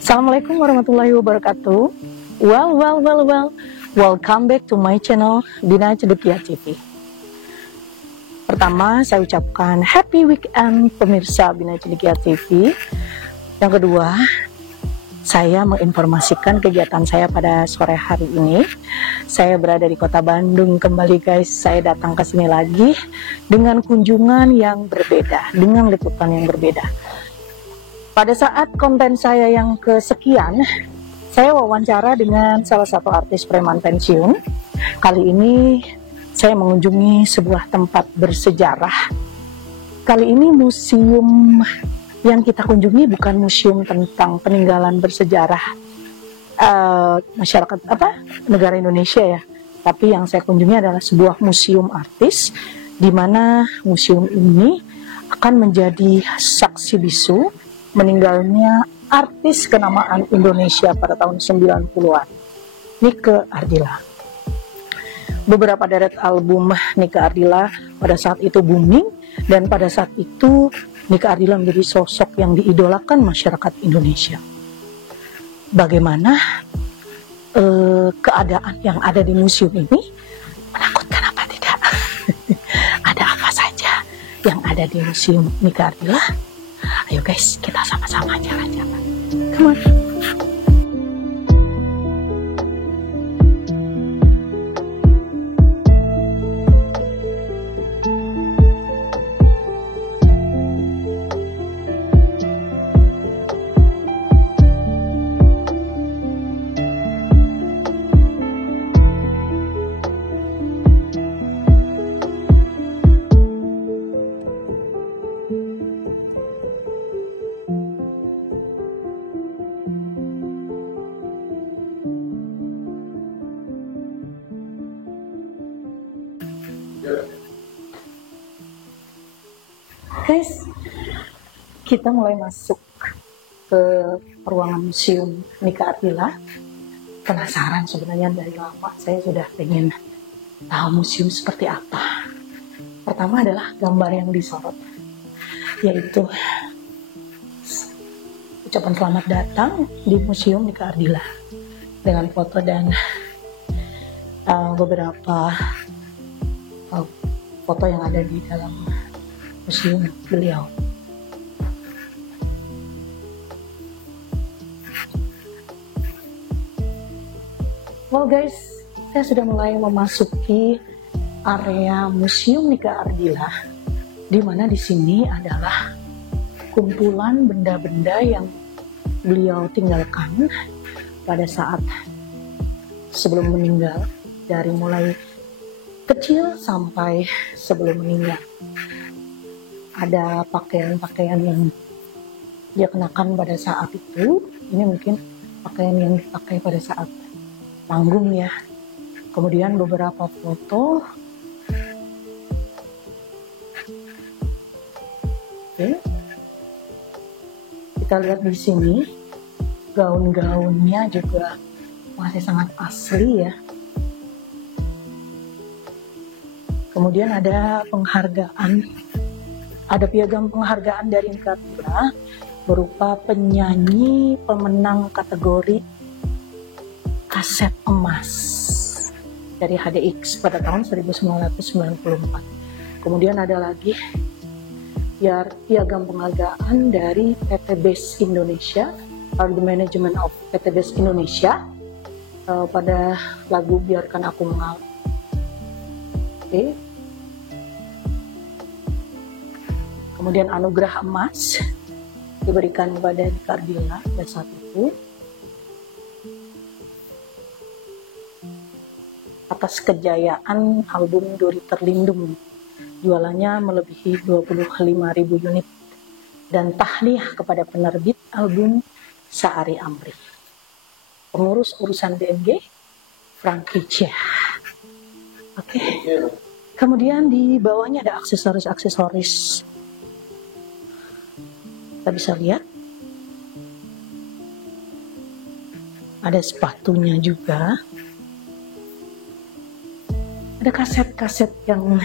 Assalamualaikum warahmatullahi wabarakatuh. Well. Welcome back to my channel Bina Cedekia TV. Pertama, saya ucapkan happy weekend pemirsa Bina Cedekia TV. Yang kedua, saya menginformasikan kegiatan saya pada sore hari ini. Saya berada di kota Bandung kembali guys. Saya datang ke sini lagi dengan kunjungan yang berbeda, dengan liputan yang berbeda. Pada saat konten saya yang kesekian, saya wawancara dengan salah satu artis preman pensiun. Kali ini saya mengunjungi sebuah tempat bersejarah. Kali ini museum yang kita kunjungi bukan museum tentang peninggalan bersejarah masyarakat negara Indonesia ya, tapi yang saya kunjungi adalah sebuah museum artis, di mana museum ini akan menjadi saksi bisu meninggalnya artis kenamaan Indonesia pada tahun 90-an, Nike Ardilla. Beberapa deret album Nike Ardilla pada saat itu booming, dan pada saat itu Nike Ardilla menjadi sosok yang diidolakan masyarakat Indonesia. Bagaimana keadaan yang ada di museum ini? Menakutkan apa tidak? Ada apa saja yang ada di museum Nike Ardilla? Ayo guys, kita sama-sama jalan-jalan. Come on. Guys, kita mulai masuk ke ruangan museum Nike Ardilla. Penasaran sebenarnya, dari lama saya sudah pengen tahu museum seperti apa. Pertama adalah gambar yang disorot, yaitu ucapan selamat datang di museum Nike Ardilla dengan foto dan beberapa foto yang ada di dalam museum beliau. Well guys, saya sudah mulai memasuki area museum Nike Ardilla, di mana di sini adalah kumpulan benda-benda yang beliau tinggalkan pada saat sebelum meninggal, dari mulai kecil sampai sebelum meninggal. Ada pakaian-pakaian yang dia kenakan pada saat itu. Ini mungkin pakaian yang dipakai pada saat panggung ya. Kemudian beberapa foto. Oke. Kita lihat di sini gaun-gaunnya juga masih sangat asli ya. Kemudian ada penghargaan, ada piagam penghargaan dari Nike Ardilla berupa penyanyi pemenang kategori kaset emas dari HDX pada tahun 1994. Kemudian ada lagi piagam penghargaan dari PT Best Indonesia, The Management of PT Best Indonesia, pada lagu Biarkan Aku Mengalah. Oke. Kemudian anugerah emas diberikan kepada Nike Ardilla pada saat itu atas kejayaan album Duri Terlindung. Jualannya melebihi 25.000 unit, dan tahniah kepada penerbit album Saari Amri. Pengurus urusan BMG Frankie Chia. Oke. Kemudian di bawahnya ada aksesoris-aksesoris. Kita bisa lihat ada sepatunya juga. Ada kaset-kaset yang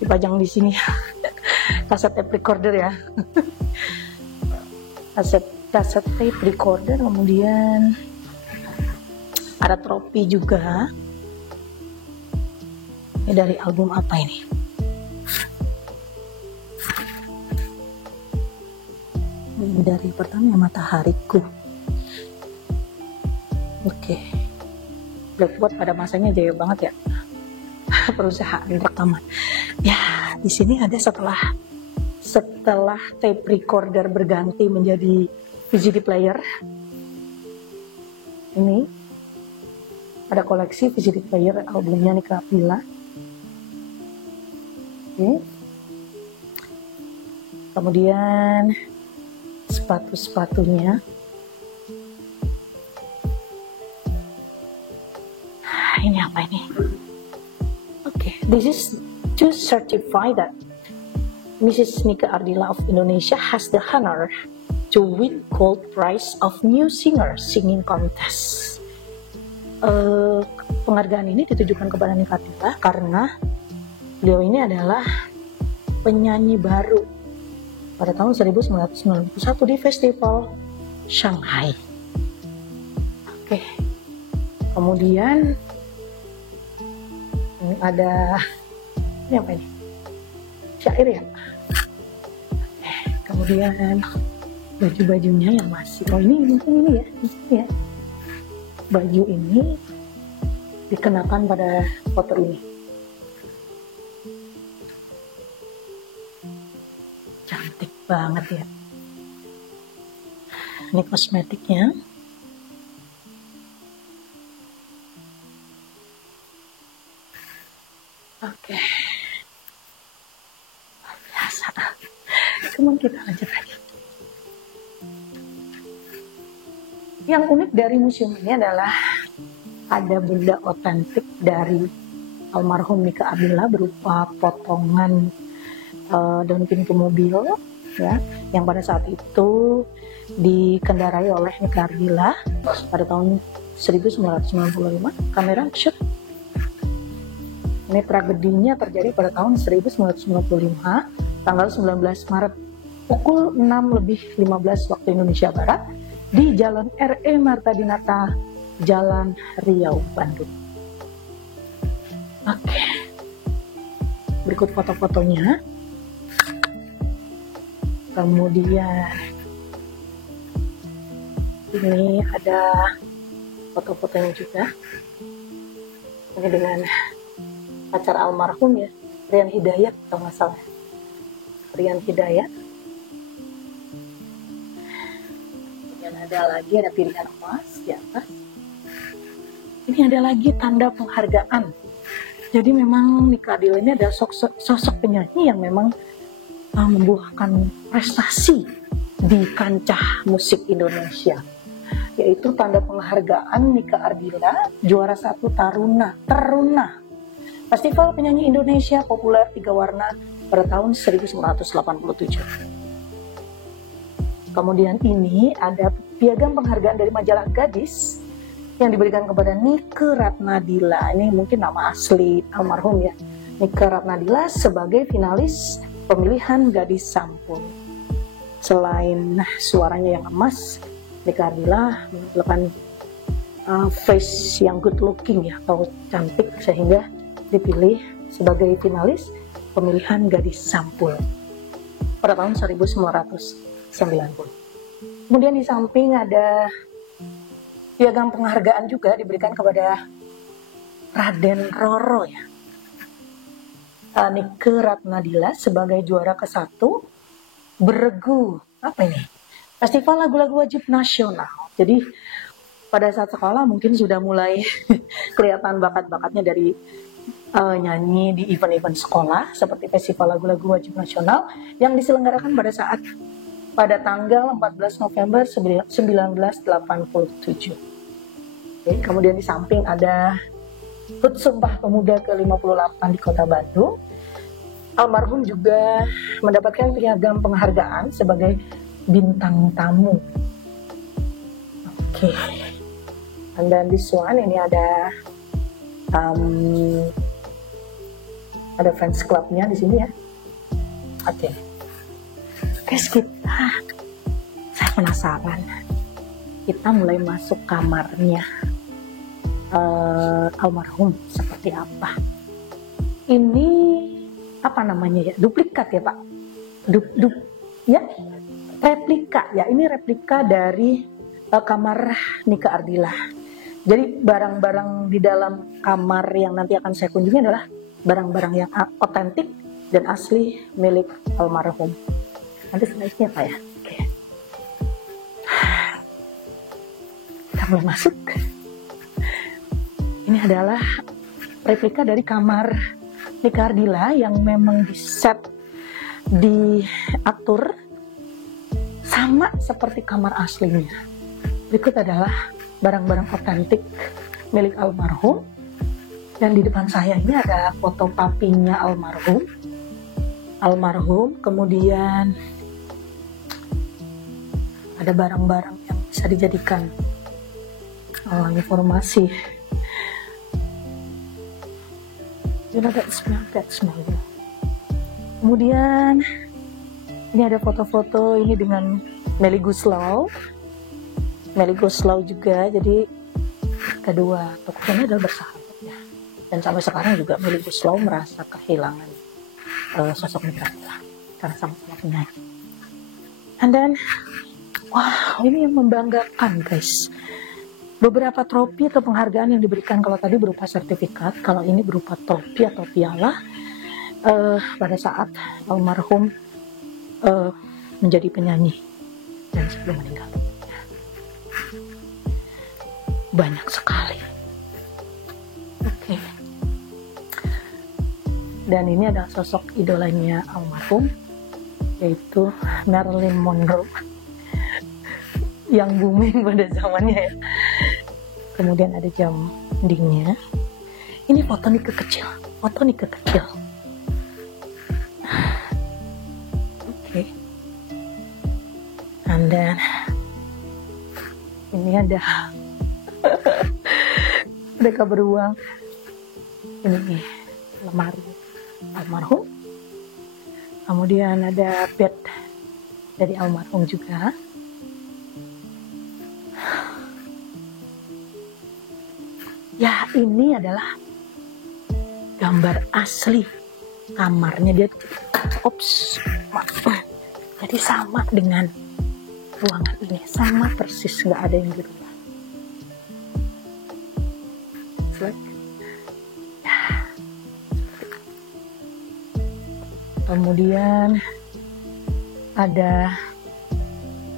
dipajang di sini. Kaset tape recorder ya. Kaset cassette tape recorder, kemudian ada trofi juga. Ini dari album apa ini? Ini dari pertama Matahariku. Oke. Blackboard pada masanya jaya banget ya. Perusahaan rekaman. Ya, di sini ada setelah tape recorder berganti menjadi VCD player. Ini ada koleksi VCD player albumnya Nika Ardila. Oke. Kemudian sepatu-sepatunya. Ini apa ini? Okay, this is to certify that Mrs. Nika Ardila of Indonesia has the honor to win gold prize of new singer singing contest. Penghargaan ini ditujukan kepada Nika Ardila karena beliau ini adalah penyanyi baru pada tahun 1991 di Festival Shanghai. Oke, kemudian ada ini apa ini? Syair ya. Kemudian baju-bajunya yang masih, oh ini mungkin ini ya, baju ini dikenakan pada foto ini. Cantik banget ya. Ini kosmetiknya. Oke. Biasa. Cuman kita lanjut lagi. Yang unik dari museum ini adalah ada benda otentik dari almarhum Nika Ardila berupa potongan daun pintu mobil ya, yang pada saat itu dikendarai oleh Nika Ardila pada tahun 1995. Kamera shoot. Ini tragedinya terjadi pada tahun 1995, tanggal 19 Maret pukul 6:15 waktu Indonesia Barat di Jalan R.E. Marta Dinata, Jalan Riau, Bandung. Oke. Berikut foto-fotonya. Kemudian ini ada foto-fotonya juga. Ini dengan pacar almarhum ya, Rian Hidayat kalau nggak salah. Rian Hidayat. Dan ada lagi, ada pilihan emas di atas. Ini ada lagi tanda penghargaan. Jadi memang Nika Ardila ini adalah sosok penyanyi yang memang membuahkan prestasi di kancah musik Indonesia, yaitu tanda penghargaan Nika Ardila juara 1 Teruna Festival Penyanyi Indonesia Populer 3 Warna pada tahun 1987. Kemudian ini ada piagam penghargaan dari majalah Gadis yang diberikan kepada Nike Ratnadila. Ini mungkin nama asli almarhum ya, Nike Ratnadila sebagai finalis pemilihan Gadis Sampul. Selain suaranya yang emas, Nika Ardila menampilkan face yang good looking ya, atau cantik, sehingga dipilih sebagai finalis pemilihan Gadis Sampul pada tahun 1990. Kemudian di samping ada piagam penghargaan juga diberikan kepada Raden Roro ya, Nike Ratnadila sebagai juara ke-1 Beregu, apa ini? Festival Lagu-Lagu Wajib Nasional. Jadi pada saat sekolah mungkin sudah mulai kelihatan bakat-bakatnya dari nyanyi di event-event sekolah seperti Festival Lagu-Lagu Wajib Nasional yang diselenggarakan pada tanggal 14 November 1987. Oke, kemudian di samping ada HUT Sumpah Pemuda ke-58 di Kota Bandung. Almarhum juga mendapatkan piagam penghargaan sebagai bintang tamu. Oke. And then this one, ini ada fans clubnya di sini ya. Oke. Guys, kita saya penasaran. Kita mulai masuk kamarnya almarhum seperti apa. Ini apa namanya ya? Duplikat ya Pak? Ya, replika ya. Ini replika dari kamar Nika Ardila. Jadi barang-barang di dalam kamar yang nanti akan saya kunjungi adalah barang-barang yang otentik dan asli milik almarhum. Nanti selanjutnya Pak ya. Oke. Kita mulai masuk. Ini adalah replika dari kamar Nika Ardila yang memang diatur sama seperti kamar aslinya. Berikut adalah barang-barang otentik milik almarhum. Dan di depan saya ini ada foto papinya almarhum, kemudian ada barang-barang yang bisa dijadikan informasi. That smell. Kemudian ini ada foto-foto ini dengan Melly Goeslaw juga. Jadi kedua tokoh ini adalah bersahabat ya. Dan sampai sekarang juga Melly Goeslaw merasa kehilangan sosok Nika Ardila karena sama-sama penyanyi. And then, wow, ini yang membanggakan guys. Beberapa trofi atau penghargaan yang diberikan, kalau tadi berupa sertifikat, kalau ini berupa trofi atau piala pada saat almarhum menjadi penyanyi dan sebelum meninggal. Banyak sekali. Oke. Dan ini adalah sosok idolanya almarhum, yaitu Marilyn Monroe yang booming pada zamannya ya. Kemudian ada jam dindingnya. Ini foto Nika kecil. Oke. And then ini ada mereka beruang. Ini lemari almarhum. Kemudian ada bed dari almarhum juga. Ya, ini adalah gambar asli kamarnya dia. Jadi sama dengan ruangan ini, sama persis, nggak ada yang dirubah. Ya. Kemudian ada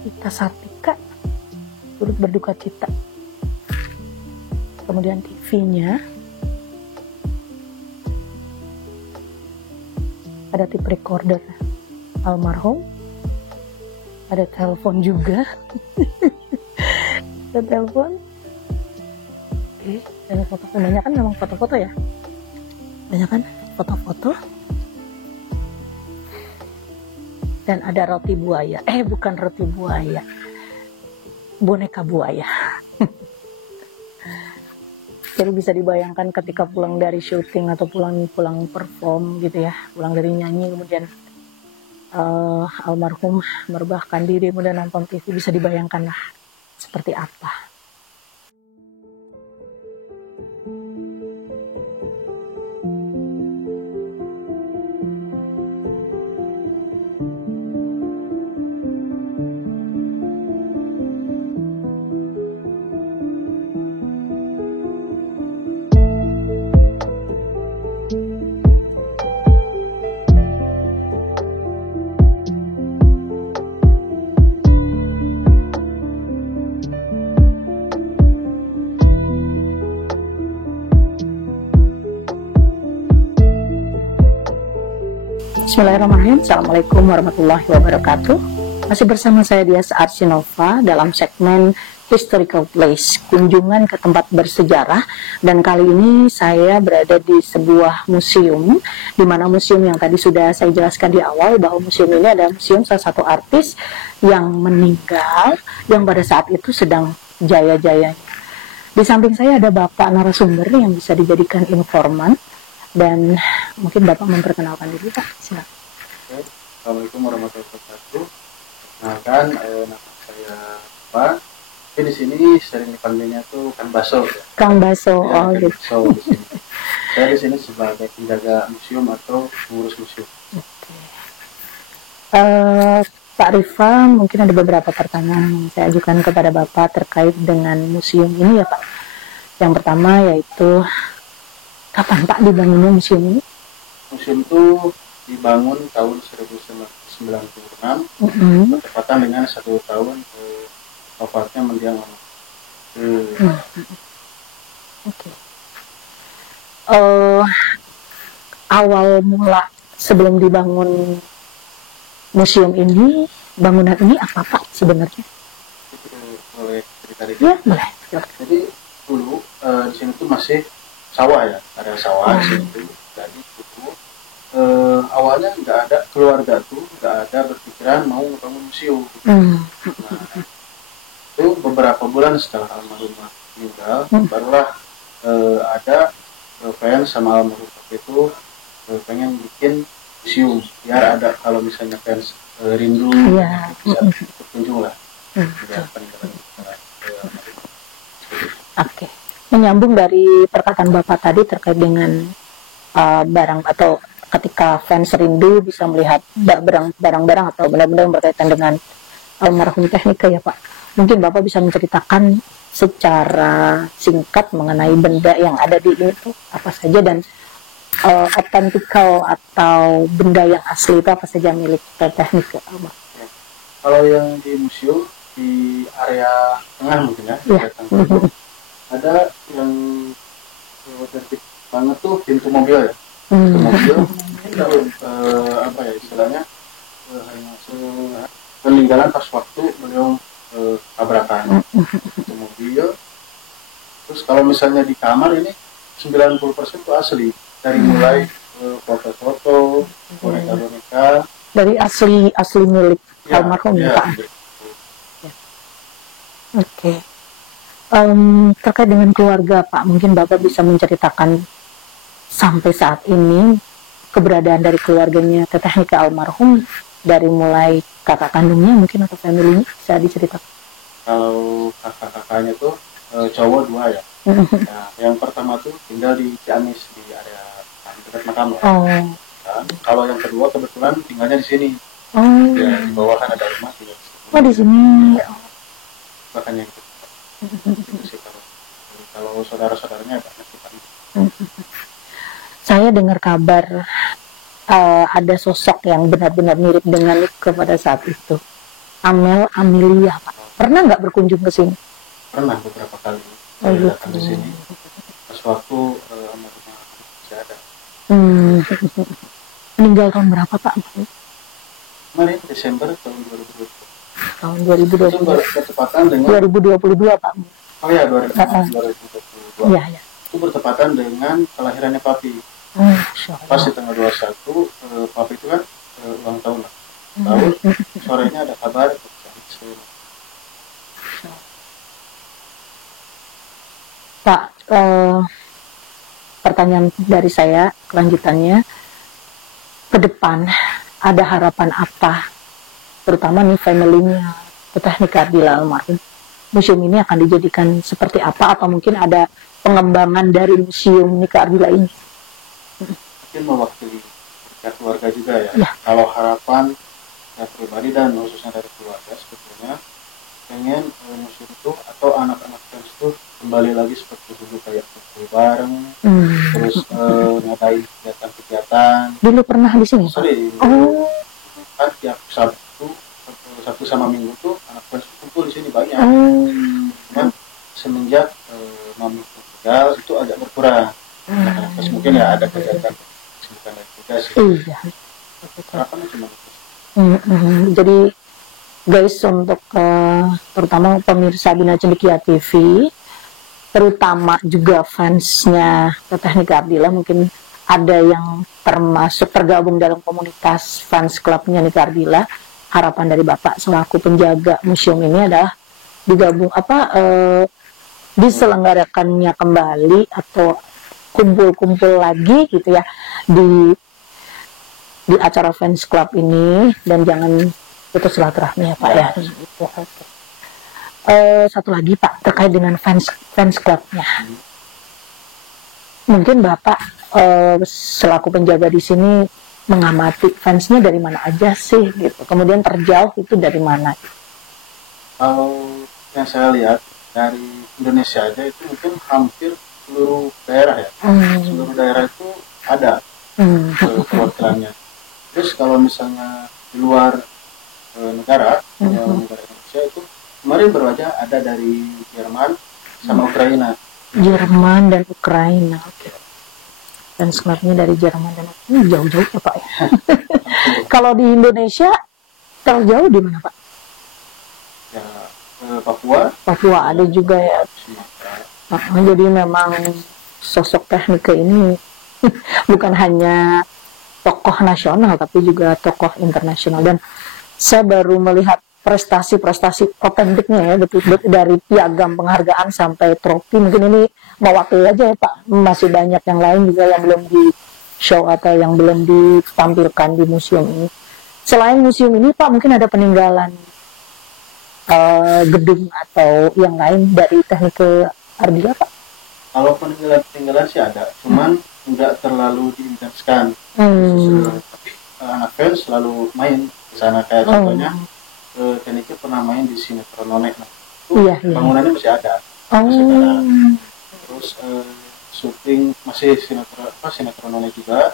Ita Sartika turut berduka cita. Kemudian TV-nya, ada tape recorder almarhum, ada telepon juga. Ada telepon. Oke, dan foto, banyak kan memang foto-foto ya, banyak kan foto-foto. Dan ada roti buaya, bukan roti buaya, boneka buaya. Jadi bisa dibayangkan ketika pulang dari syuting atau pulang perform gitu ya, pulang dari nyanyi, kemudian almarhum merebahkan diri, kemudian nonton TV, bisa dibayangkan lah seperti apa. Bismillahirrahmanirrahim. Assalamualaikum warahmatullahi wabarakatuh. Masih bersama saya Dias Arsinova dalam segmen Historical Place, kunjungan ke tempat bersejarah. Dan kali ini saya berada di sebuah museum, di mana museum yang tadi sudah saya jelaskan di awal bahwa museum ini adalah museum salah satu artis yang meninggal, yang pada saat itu sedang jaya-jayanya. Di samping saya ada Bapak narasumber yang bisa dijadikan informan. Dan mungkin Bapak memperkenalkan diri Pak, silakan. Assalamualaikum warahmatullahi wabarakatuh. Nah kan nama saya saya apa? Tapi di sini sering dipanggilnya tuh Kang Baso. Ya. Kang Baso, Ya, oh Kang gitu. Baso di sini. Saya di sini sebagai penjaga museum atau pengurus museum. Pak Rifa, mungkin ada beberapa pertanyaan yang saya ajukan kepada Bapak terkait dengan museum ini ya Pak. Yang pertama yaitu, kapan Pak dibangunnya museum ini? Museum itu dibangun tahun 1996, bertepatan dengan 1 tahun wafatnya mendiang almarhum. Oke. Awal mula sebelum dibangun museum ini, bangunan ini apa Pak sebenarnya? Boleh cerita dikit? Ya, boleh. Jadi dulu di sini tuh masih sawah ya, ada sawah di sini tuh. Jadi dulu awalnya nggak ada, keluarga tuh nggak ada berpikiran mau membangun museum. Nah, itu beberapa bulan setelah almarhumah meninggal, barulah ada fans sama almarhum itu pengen bikin museum biar ada, kalau misalnya fans rindu bisa berkunjung lah. Oke. Menyambung dari perkataan Bapak tadi terkait dengan barang atau ketika fans rindu bisa melihat barang-barang atau benda-benda yang berkaitan dengan almarhum Technika ya Pak. Mungkin Bapak bisa menceritakan secara singkat mengenai benda yang ada di ini itu apa saja, dan authentikal atau benda yang asli itu apa saja milik Technika. Kalau yang di museum di area tengah mungkin ya, ada yang otentik banget tuh pintu mobil ya. Pintu mobil itu apa ya istilahnya, peninggalan pas waktu beliau tabrakan pintu mobil. Terus kalau misalnya di kamar ini 90% itu asli, dari mulai foto-foto, boneka-boneka dari asli milik almarhum ya Pak. Oke. Terkait dengan keluarga Pak, mungkin Bapak bisa menceritakan sampai saat ini keberadaan dari keluarganya Technika almarhum, dari mulai kakak kandungnya mungkin atau familynya, bisa diceritakan? Kalau kakak-kakaknya tuh cowok 2 ya. Nah, yang pertama tuh tinggal di Ciamis di area dekat makam ya. Dan kalau yang kedua kebetulan tinggalnya di sini. Ya, di bawah kan ada rumah tinggal di sini. Oh, di sini. Bahkan yang kedua. Itu sih kalau saudara-saudaranya banyak kita. Saya dengar kabar ada sosok yang benar-benar mirip dengan Nike pada saat itu. Amel Amelia Pak. Pernah nggak berkunjung ke sini? Pernah beberapa kali. Saya datang ke sini. Pas waktu almarhumah masih ada. Meninggal tahun berapa Pak? Kemarin Desember tahun 2020. Tahun 2020. Itu bertepatan dengan 2022 Pak. Oh ya, 2022. Iya, ya. Itu bertepatan dengan kelahirannya Papi. Pas di tanggal 21 Papi itu kan ulang tahun lah. Tahun sorenya ada kabar Pak, pertanyaan dari saya kelanjutannya, ke depan ada harapan apa, terutama nih family-nya Technika Ardila almarhum, museum ini akan dijadikan seperti apa, atau mungkin ada pengembangan dari museum Nika Ardila ini? Mungkin mewakili keluarga juga ya. Kalau harapan saya pribadi dan khususnya dari keluarga, sebetulnya pengen museum itu atau anak-anak fans itu kembali lagi seperti dulu, kayak kumpul bareng, terus ngadain kegiatan-kegiatan. Dulu pernah di sini? Sering. Kan tiap Sabtu sama Minggu tuh anak fans kumpul di sini banyak. Cuman semenjak Mami meninggal itu agak berkurang. Anak fans mungkin ya ada kegiatan kesibukan lain juga sih. Iya. Harapannya cuma itu. Jadi guys, untuk terutama pemirsa Bina Cendekia TV, terutama juga fansnya Technika Ardila, mungkin ada yang tergabung dalam komunitas fans klubnya Nika Ardila. Harapan dari Bapak selaku penjaga museum ini adalah diselenggarakannya kembali atau kumpul-kumpul lagi gitu ya di acara fans club ini, dan jangan putus silaturahmi ya Pak ya. Satu lagi Pak, terkait dengan fans clubnya. Mungkin Bapak selaku penjaga di sini mengamati fansnya dari mana aja sih gitu. Kemudian terjauh itu dari mana? Kalau yang saya lihat dari Indonesia aja itu mungkin hampir seluruh daerah ya. Seluruh daerah itu ada perwakilannya. Terus kalau misalnya di luar negara, negara Indonesia itu kemarin baru aja ada dari Jerman sama Ukraina. Jerman dan Ukraina, oke. Dan clubnya dari Jerman dan Ukraina, jauh-jauh ya Pak ya. Kalau di Indonesia terjauh di mana Pak? Ya, Papua. Papua ada juga ya. Jadi memang sosok Teknika ini bukan hanya tokoh nasional tapi juga tokoh internasional, dan saya baru melihat prestasi-prestasi otentiknya ya, betul-betul dari piagam penghargaan sampai trofi. Mungkin ini mewakili aja ya Pak, masih banyak yang lain juga yang belum di show atau yang belum ditampilkan di museum ini. Selain museum ini Pak, mungkin ada peninggalan gedung atau yang lain dari Teknika Ardila Pak? Kalau peninggalan sih ada, cuman nggak terlalu diintenskan. Tapi anak fans selalu main ke sana, kayak contohnya Teknika pernah main di sinetron Nonek. Bangunannya masih ada. Terus syuting masih sinetron Nonek juga.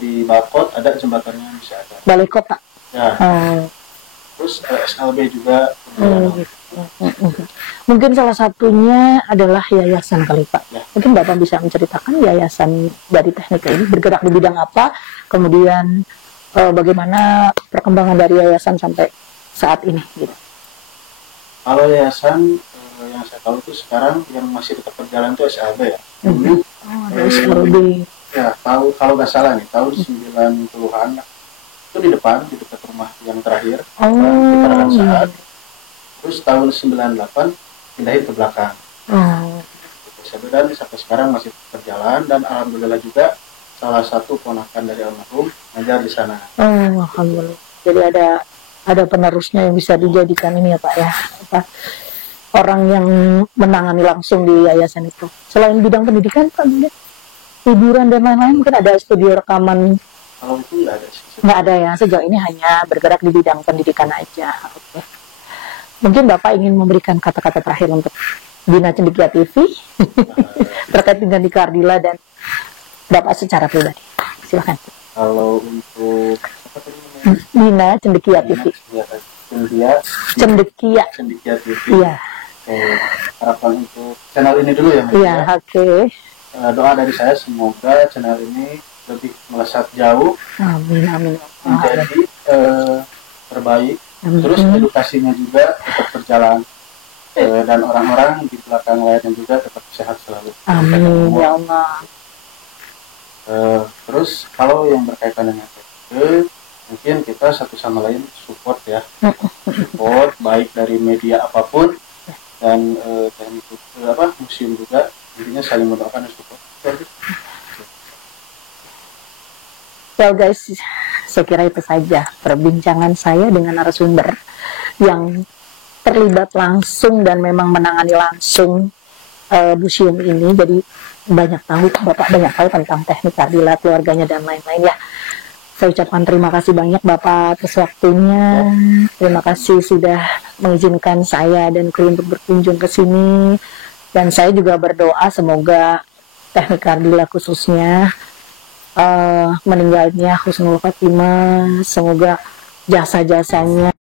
Di Balkot ada jembatannya masih ada. Balai Kota. Ya. Terus SLB juga. Mungkin salah satunya adalah yayasan kali Pak. Ya. Mungkin Bapak bisa menceritakan yayasan dari Teknika ini bergerak di bidang apa, kemudian bagaimana perkembangan dari yayasan sampai saat ini gitu. Kalau yayasan yang saya tahu itu sekarang yang masih tetap berjalan itu SLB ya. SLB. Ya, kalau nggak salah nih, tahun 90-an itu di dekat rumah yang terakhir, di saat. Terus tahun 98 pindahin ke belakang. Dan sampai sekarang masih berjalan, dan alhamdulillah juga salah satu ponakan dari almarhum ngajar di sana. Alhamdulillah. Jadi ada penerusnya yang bisa dijadikan ini ya Pak ya. Orang yang menangani langsung di yayasan itu. Selain bidang pendidikan Pak, hiburan dan lain-lain, mungkin ada studio rekaman. Kalau itu nggak ada sih. Nggak ada ya, sejauh ini hanya bergerak di bidang pendidikan aja. Oke. Mungkin Bapak ingin memberikan kata-kata terakhir untuk Bina Cendekia TV terkait dengan Teknika Ardila dan Bapak secara pribadi. Silakan. Kalau untuk Bina Cendekia TV. Cendekia TV. Iya. Harapan untuk channel ini dulu ya. Iya, oke. Doa dari saya semoga channel ini lebih melesat jauh. Amin. Menjadi terbaik. Terus edukasinya juga tetap berjalan, dan orang-orang di belakang layarnya juga tetap sehat selalu. Amin ya Allah. Terus kalau yang berkaitan dengan TP, mungkin kita satu sama lain support ya, support baik dari media apapun, dan museum juga, intinya saling mendoakan dan support. Well guys, saya kira itu saja perbincangan saya dengan narasumber yang terlibat langsung dan memang menangani langsung museum ini. Jadi Bapak banyak tahu tentang Teknika Ardila, keluarganya dan lain-lain ya. Saya ucapkan terima kasih banyak Bapak atas waktunya. Terima kasih sudah mengizinkan saya dan kru untuk berkunjung ke sini. Dan saya juga berdoa semoga Teknika Ardila khususnya meninggalnya husnul khotimah, semoga jasa-jasanya